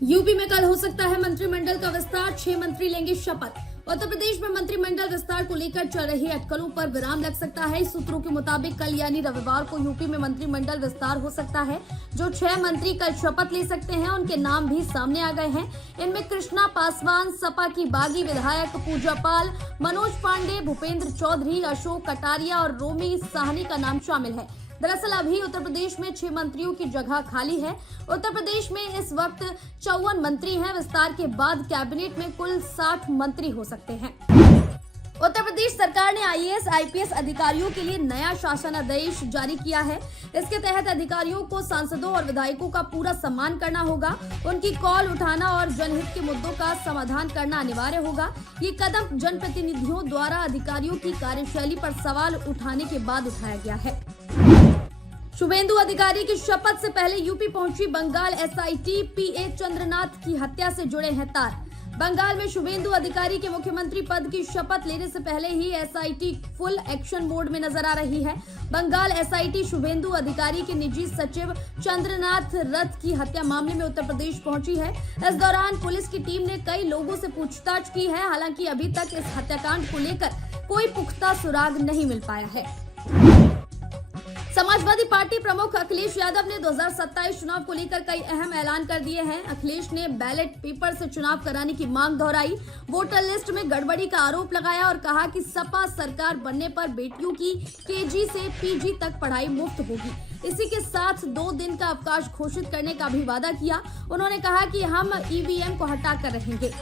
UP में कल हो सकता है मंत्रिमंडल का विस्तार, 6 मंत्री लेंगे शपथ। उत्तर प्रदेश में मंत्रिमंडल विस्तार को लेकर चल रही अटकलों पर विराम लग सकता है। सूत्रों के मुताबिक कल यानी रविवार को यूपी में मंत्रिमंडल विस्तार हो सकता है। जो 6 मंत्री कल शपथ ले सकते हैं उनके नाम भी सामने आ गए हैं। इनमें कृष्णा पासवान, सपा की बागी विधायक पूजा पाल, मनोज पांडे, भूपेंद्र चौधरी, अशोक कटारिया और रोमी साहनी का नाम शामिल है। दरअसल अभी उत्तर प्रदेश में 6 मंत्रियों की जगह खाली है। उत्तर प्रदेश में इस वक्त 54 मंत्री हैं। विस्तार के बाद कैबिनेट में कुल 60 मंत्री हो सकते हैं। उत्तर प्रदेश सरकार ने आईएएस, आईपीएस अधिकारियों के लिए नया शासनादेश जारी किया है। इसके तहत अधिकारियों को सांसदों और विधायकों का पूरा सम्मान करना होगा। उनकी कॉल उठाना और जनहित के मुद्दों का समाधान करना अनिवार्य होगा। ये कदम जनप्रतिनिधियों द्वारा अधिकारियों की कार्यशैली पर सवाल उठाने के बाद उठाया गया है। शुभेंदु अधिकारी की शपथ से पहले यूपी पहुंची बंगाल एसआईटी, पीए चंद्रनाथ की हत्या से जुड़े हैं तार। बंगाल में शुभेंदु अधिकारी के मुख्यमंत्री पद की शपथ लेने से पहले ही एसआईटी फुल एक्शन मोड में नजर आ रही है। बंगाल एसआईटी शुभेंदु अधिकारी के निजी सचिव चंद्रनाथ रथ की हत्या मामले में उत्तर प्रदेश पहुंची है। इस दौरान पुलिस की टीम ने कई लोगों से पूछताछ की है। हालांकि अभी तक इस हत्याकांड को लेकर कोई पुख्ता सुराग नहीं मिल पाया है। समाजवादी पार्टी प्रमुख अखिलेश यादव ने 2027 चुनाव को लेकर कई अहम ऐलान कर दिए हैं। अखिलेश ने बैलेट पेपर से चुनाव कराने की मांग दोहराई, वोटर लिस्ट में गड़बड़ी का आरोप लगाया और कहा कि सपा सरकार बनने पर बेटियों की केजी से पीजी तक पढ़ाई मुफ्त होगी। इसी के साथ 2 दिन का अवकाश घोषित करने का भी वादा किया। उन्होंने कहा कि हम ईवीएम को हटा कर रहेंगे।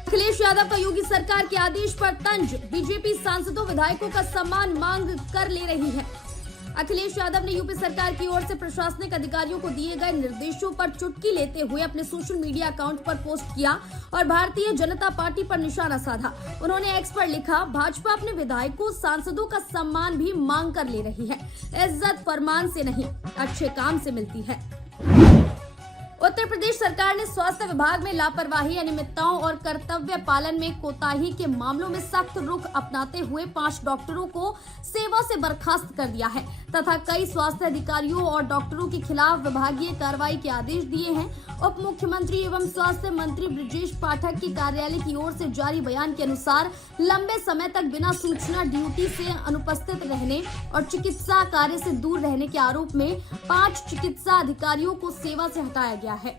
अखिलेश यादव का योगी सरकार के आदेश पर तंज, बीजेपी सांसदों विधायकों का सम्मान मांग कर ले रही है। अखिलेश यादव ने यूपी सरकार की ओर से प्रशासनिक अधिकारियों को दिए गए निर्देशों पर चुटकी लेते हुए अपने सोशल मीडिया अकाउंट पर पोस्ट किया और भारतीय जनता पार्टी पर निशाना साधा। उन्होंने एक्स पर लिखा, भाजपा अपने विधायकों सांसदों का सम्मान भी मांग कर ले रही है। इज्जत फरमान से नहीं, अच्छे काम से मिलती है। उत्तर प्रदेश सरकार ने स्वास्थ्य विभाग में लापरवाही, अनियमितताओं और कर्तव्य पालन में कोताही के मामलों में सख्त रुख अपनाते हुए 5 डॉक्टरों को सेवा से बर्खास्त कर दिया है तथा कई स्वास्थ्य अधिकारियों और डॉक्टरों के खिलाफ विभागीय कार्रवाई के आदेश दिए हैं। उप मुख्यमंत्री एवं स्वास्थ्य मंत्री ब्रजेश पाठक की कार्यालय की ओर से जारी बयान के अनुसार लंबे समय तक बिना सूचना ड्यूटी से अनुपस्थित रहने और चिकित्सा कार्य से दूर रहने के आरोप में 5 चिकित्सा अधिकारियों को सेवा से हटाया गया है।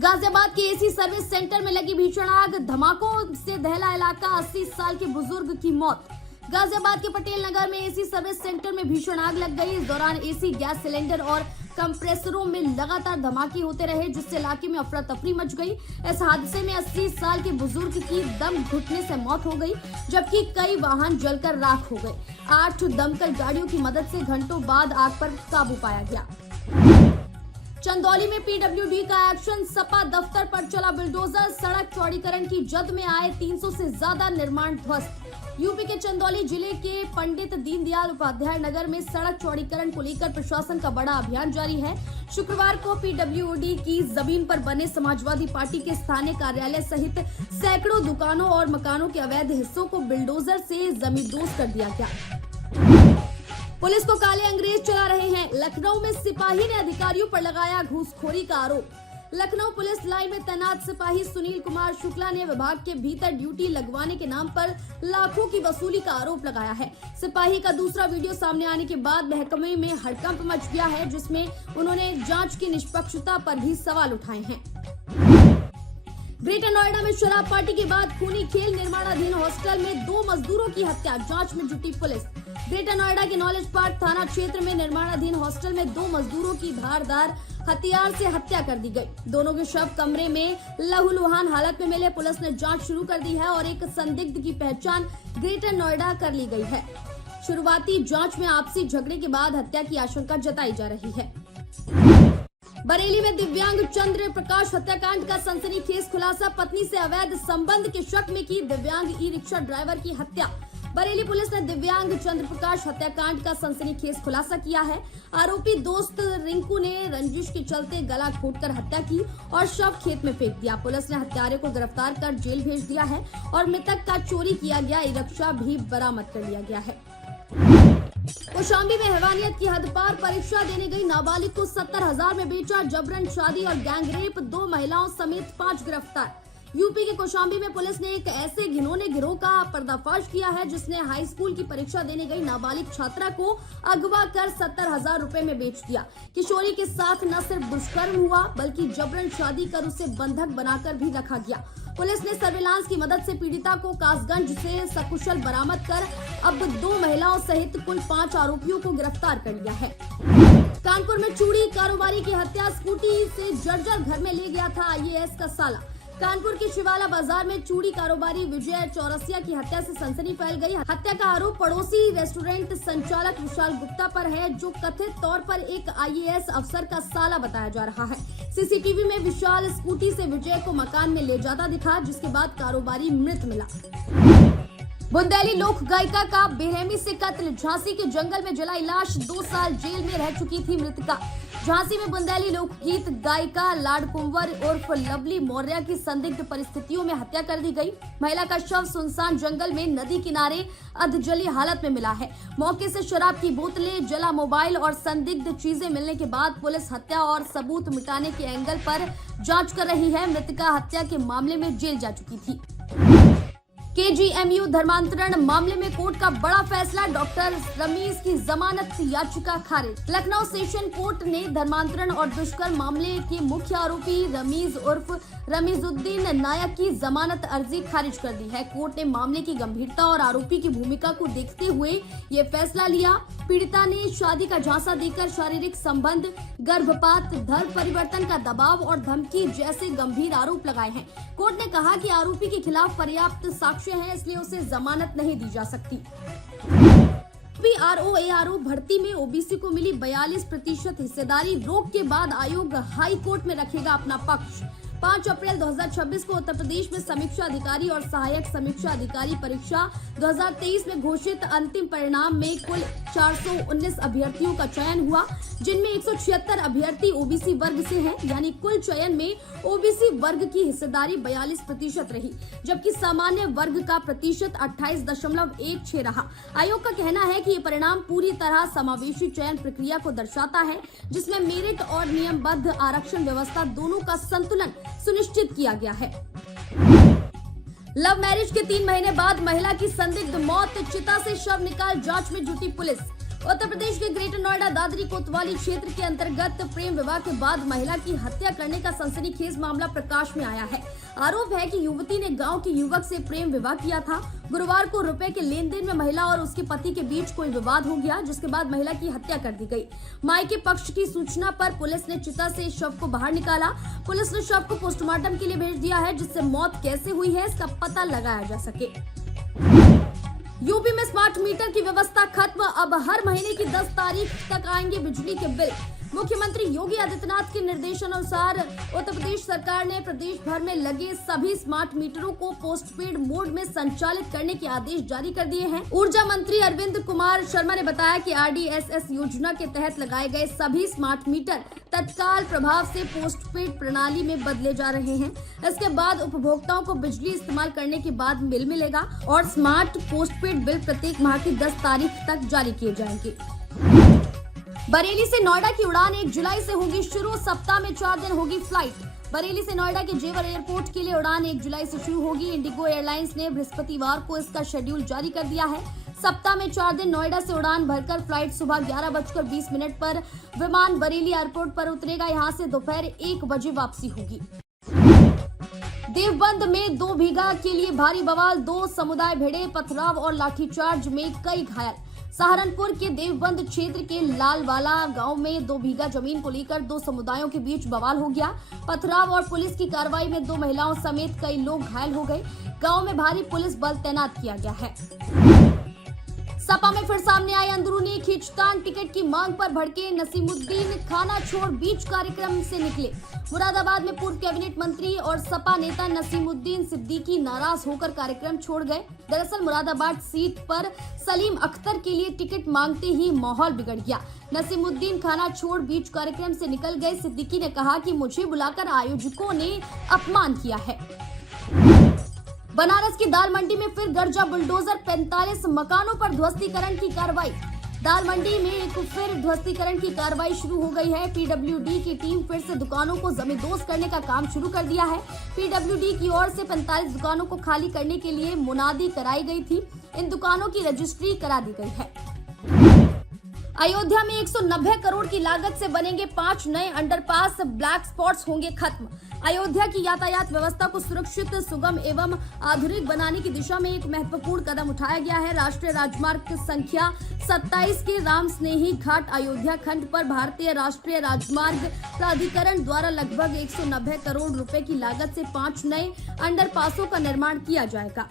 गाजियाबाद के एसी सर्विस सेंटर में लगी भीषण आग, धमाकों से दहला इलाका, 80 साल के बुजुर्ग की मौत। गाजियाबाद के पटेल नगर में एसी सर्विस सेंटर में भीषण आग लग गई। इस दौरान एसी गैस सिलेंडर और कंप्रेसरों में लगातार धमाके होते रहे, जिससे इलाके में अफरा तफरी मच गई। इस हादसे में 80 साल के बुजुर्ग की दम घुटने से मौत हो गई, जबकि कई वाहन जलकर राख हो गए। 8 दमकल गाड़ियों की मदद से घंटों बाद आग पर काबू पाया गया। चंदौली में पीडब्ल्यूडी का एक्शन, सपा दफ्तर पर चला बुलडोजर, सड़क चौड़ीकरण की जद में आए 300 से ज्यादा निर्माण ध्वस्त। यूपी के चंदौली जिले के पंडित दीनदयाल उपाध्याय नगर में सड़क चौड़ीकरण को लेकर प्रशासन का बड़ा अभियान जारी है। शुक्रवार को पीडब्ल्यूडी की जमीन पर बने समाजवादी पार्टी के स्थानीय कार्यालय सहित सैकड़ों दुकानों और मकानों के अवैध हिस्सों को बुलडोजर से जमींदोज कर दिया गया। पुलिस को काले अंग्रेज चला रहे हैं, लखनऊ में सिपाही ने अधिकारियों पर लगाया घूसखोरी का आरोप। लखनऊ पुलिस लाइन में तैनात सिपाही सुनील कुमार शुक्ला ने विभाग के भीतर ड्यूटी लगवाने के नाम पर लाखों की वसूली का आरोप लगाया है। सिपाही का दूसरा वीडियो सामने आने के बाद महकमे में हड़कंप मच गया है, जिसमें उन्होंने जांच की निष्पक्षता पर भी सवाल उठाए हैं। ग्रेटर नोएडा में शराब पार्टी के बाद खूनी खेल, निर्माणाधीन हॉस्टल में 2 मजदूरों की हत्या, जांच में जुटी पुलिस। ग्रेटर नोएडा के नॉलेज पार्क थाना क्षेत्र में निर्माणाधीन हॉस्टल में 2 मजदूरों की धारदार हथियार से हत्या कर दी गई। दोनों के शव कमरे में लहूलुहान हालत में मिले। पुलिस ने जांच शुरू कर दी है और एक संदिग्ध की पहचान ग्रेटर नोएडा कर ली गई है। शुरुआती जांच में आपसी झगड़े के बाद हत्या की आशंका जताई जा रही है। बरेली में दिव्यांग चंद्र प्रकाश हत्याकांड का सनसनीखेज खुलासा, पत्नी से अवैध संबंध के शक में की दिव्यांग ई रिक्शा ड्राइवर की हत्या। बरेली पुलिस ने दिव्यांग चंद्र प्रकाश हत्याकांड का सनसनीखेज खुलासा किया है। आरोपी दोस्त रिंकू ने रंजिश के चलते गला घोटकर हत्या की और शव खेत में फेंक दिया। पुलिस ने हत्यारे को गिरफ्तार कर जेल भेज दिया है और मृतक का चोरी किया गया ई रिक्शा भी बरामद कर लिया गया है। कौशाम्बी में हैवानियत की हद पार, परीक्षा देने गई नाबालिग को 70,000 में बेचा, जबरन शादी और गैंगरेप, 2 महिलाओं समेत 5 गिरफ्तार। यूपी के कौशाम्बी में पुलिस ने एक ऐसे घिनौने गिरोह का पर्दाफाश किया है जिसने हाई स्कूल की परीक्षा देने गई नाबालिग छात्रा को अगवा कर 70,000 रुपए में बेच दिया। किशोरी के साथ न सिर्फ दुष्कर्म हुआ बल्कि जबरन शादी कर उसे बंधक बनाकर भी रखा गया। पुलिस ने सर्विलांस की मदद से पीड़िता को कासगंज से सकुशल बरामद कर अब 2 महिलाओं सहित कुल 5 आरोपियों को गिरफ्तार कर लिया है। कानपुर में चूड़ी कारोबारी की हत्या, स्कूटी से जर्जर घर में ले गया था IAS का साला। कानपुर के शिवाला बाजार में चूड़ी कारोबारी विजय चौरसिया की हत्या से सनसनी फैल गई। हत्या का आरोप पड़ोसी रेस्टोरेंट संचालक विशाल गुप्ता पर है, जो कथित तौर पर एक IAS अफसर का साला बताया जा रहा है। CCTV में विशाल स्कूटी से विजय को मकान में ले जाता दिखा, जिसके बाद कारोबारी मृत मिला। बुंदेली लोक गायिका का बेरहमी से कत्ल, झांसी के जंगल में जलाई लाश, 2 साल जेल में रह चुकी थी मृतका। झांसी में बुंदेली लोकगीत गायिका लाड कुंवर उर्फ लवली मौर्य की संदिग्ध परिस्थितियों में हत्या कर दी गई। महिला का शव सुनसान जंगल में नदी किनारे अधजली हालत में मिला है। मौके से शराब की बोतलें, जला मोबाइल और संदिग्ध चीजें मिलने के बाद पुलिस हत्या और सबूत मिटाने के एंगल पर जांच कर रही है। मृतका हत्या के मामले में जेल जा चुकी थी। KGMU धर्मांतरण मामले में कोर्ट का बड़ा फैसला, डॉक्टर रमीज की जमानत याचिका खारिज। लखनऊ सेशन कोर्ट ने धर्मांतरण और दुष्कर्म मामले के मुख्य आरोपी रमीज उर्फ रमीजुद्दीन नायक की जमानत अर्जी खारिज कर दी है। कोर्ट ने मामले की गंभीरता और आरोपी की भूमिका को देखते हुए ये फैसला लिया। पीड़िता ने शादी का झांसा देकर शारीरिक संबंध, गर्भपात, धर्म परिवर्तन का दबाव और धमकी जैसे गंभीर आरोप लगाए हैं। कोर्ट ने कहा कि आरोपी के खिलाफ पर्याप्त साक्ष्य हैं, इसलिए उसे जमानत नहीं दी जा सकती। ARO भर्ती में OBC को मिली 42% हिस्सेदारी, रोक के बाद आयोग हाई कोर्ट में रखेगा अपना पक्ष। 5 अप्रैल 2026 को उत्तर प्रदेश में समीक्षा अधिकारी और सहायक समीक्षा अधिकारी परीक्षा 2023 में घोषित अंतिम परिणाम में कुल 419 अभ्यर्थियों का चयन हुआ, जिनमें 176 अभ्यर्थी OBC वर्ग से हैं, यानी कुल चयन में OBC वर्ग की हिस्सेदारी 42% रही, जबकि सामान्य वर्ग का प्रतिशत 28.16 रहा। आयोग का कहना है कि ये परिणाम पूरी तरह समावेशी चयन प्रक्रिया को दर्शाता है, जिसमें मेरिट और नियमबद्ध आरक्षण व्यवस्था दोनों का संतुलन सुनिश्चित किया गया है। लव मैरिज के 3 महीने बाद महिला की संदिग्ध मौत, चिता से शव निकाल जांच में जुटी पुलिस। उत्तर प्रदेश के ग्रेटर नोएडा दादरी कोतवाली क्षेत्र के अंतर्गत प्रेम विवाह के बाद महिला की हत्या करने का सनसनीखेज मामला प्रकाश में आया है। आरोप है कि युवती ने गांव के युवक से प्रेम विवाह किया था। गुरुवार को रुपए के लेन देन में महिला और उसके पति के बीच कोई विवाद हो गया, जिसके बाद महिला की हत्या कर दी गई। मायके पक्ष की सूचना पर पुलिस ने चिता से शव को बाहर निकाला। पुलिस ने शव को पोस्टमार्टम के लिए भेज दिया है, जिससे मौत कैसे हुई है इसका पता लगाया जा सके। यूपी में स्मार्ट मीटर की व्यवस्था खत्म, अब हर महीने की 10 तारीख तक आएंगे बिजली के बिल। मुख्यमंत्री योगी आदित्यनाथ के निर्देशानुसार उत्तर प्रदेश सरकार ने प्रदेश भर में लगे सभी स्मार्ट मीटरों को पोस्टपेड मोड में संचालित करने के आदेश जारी कर दिए हैं। ऊर्जा मंत्री अरविंद कुमार शर्मा ने बताया कि RDSS योजना के तहत लगाए गए सभी स्मार्ट मीटर तत्काल प्रभाव से पोस्टपेड प्रणाली में बदले जा रहे हैं। इसके बाद उपभोक्ताओं को बिजली इस्तेमाल करने के बाद बिल मिलेगा और स्मार्ट पोस्टपेड बिल प्रत्येक माह की 10 तारीख तक जारी किए जाएंगे। बरेली से नोएडा की उड़ान 1 जुलाई से होगी शुरू, सप्ताह में 4 दिन होगी फ्लाइट। बरेली से नोएडा के जेवर एयरपोर्ट के लिए उड़ान 1 जुलाई से शुरू होगी। इंडिगो एयरलाइंस ने बृहस्पतिवार को इसका शेड्यूल जारी कर दिया है। सप्ताह में 4 दिन नोएडा से उड़ान भरकर फ्लाइट सुबह 11:20 पर विमान बरेली एयरपोर्ट पर उतरेगा। यहाँ से दोपहर 1 बजे वापसी होगी। देवबंद में 2 बीघा के लिए भारी बवाल, 2 समुदाय भिड़े, पथराव और लाठीचार्ज में कई घायल। सहारनपुर के देवबंद क्षेत्र के लालवाला गांव में 2 बीघा जमीन को लेकर 2 समुदायों के बीच बवाल हो गया। पथराव और पुलिस की कार्रवाई में 2 महिलाओं समेत कई लोग घायल हो गए। गांव में भारी पुलिस बल तैनात किया गया है। सपा में फिर सामने आई अंदरूनी खींचतान, टिकट की मांग पर भड़के नसीमुद्दीन खाना छोड़ बीच कार्यक्रम से निकले। मुरादाबाद में पूर्व कैबिनेट मंत्री और सपा नेता नसीमुद्दीन सिद्दीकी नाराज होकर कार्यक्रम छोड़ गए। दरअसल मुरादाबाद सीट पर सलीम अख्तर के लिए टिकट मांगते ही माहौल बिगड़ गया। नसीमुद्दीन खाना छोड़ बीच कार्यक्रम से निकल गए। सिद्दीकी ने कहा कि मुझे बुलाकर आयोजकों ने अपमान किया है। बनारस की दाल मंडी में फिर गरजा बुलडोजर, 45 मकानों पर ध्वस्तीकरण की कार्रवाई। दाल मंडी में एक फिर ध्वस्तीकरण की कार्रवाई शुरू हो गई है। पीडब्ल्यूडी की टीम फिर से दुकानों को जमींदोज करने का काम शुरू कर दिया है। पीडब्ल्यूडी की ओर से 45 दुकानों को खाली करने के लिए मुनादी कराई गई थी। इन दुकानों की रजिस्ट्री करा दी गई है। अयोध्या में 190 करोड़ की लागत से बनेंगे 5 नए अंडरपास, ब्लैक स्पॉट्स होंगे खत्म। अयोध्या की यातायात व्यवस्था को सुरक्षित, सुगम एवं आधुनिक बनाने की दिशा में एक महत्वपूर्ण कदम उठाया गया है। राष्ट्रीय राजमार्ग संख्या 27 के राम स्नेही घाट अयोध्या खंड पर भारतीय राष्ट्रीय राजमार्ग प्राधिकरण द्वारा लगभग 190 करोड़ रुपए की लागत से 5 नए अंडरपासों का निर्माण किया जाएगा।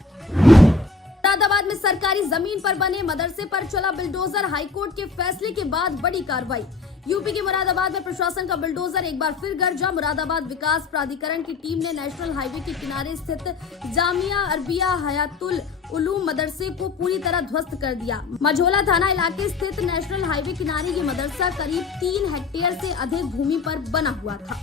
मुरादाबाद में सरकारी जमीन पर बने मदरसे पर चला बुलडोजर, हाईकोर्ट के फैसले के बाद बड़ी कार्रवाई। यूपी के मुरादाबाद में प्रशासन का बुलडोजर एक बार फिर गरजा। मुरादाबाद विकास प्राधिकरण की टीम ने नेशनल हाईवे के किनारे स्थित जामिया अरबिया हयातुल उलूम मदरसे को पूरी तरह ध्वस्त कर दिया। मझोला थाना इलाके स्थित नेशनल हाईवे किनारे ये मदरसा करीब 3 हेक्टेयर से अधिक भूमि पर बना हुआ था।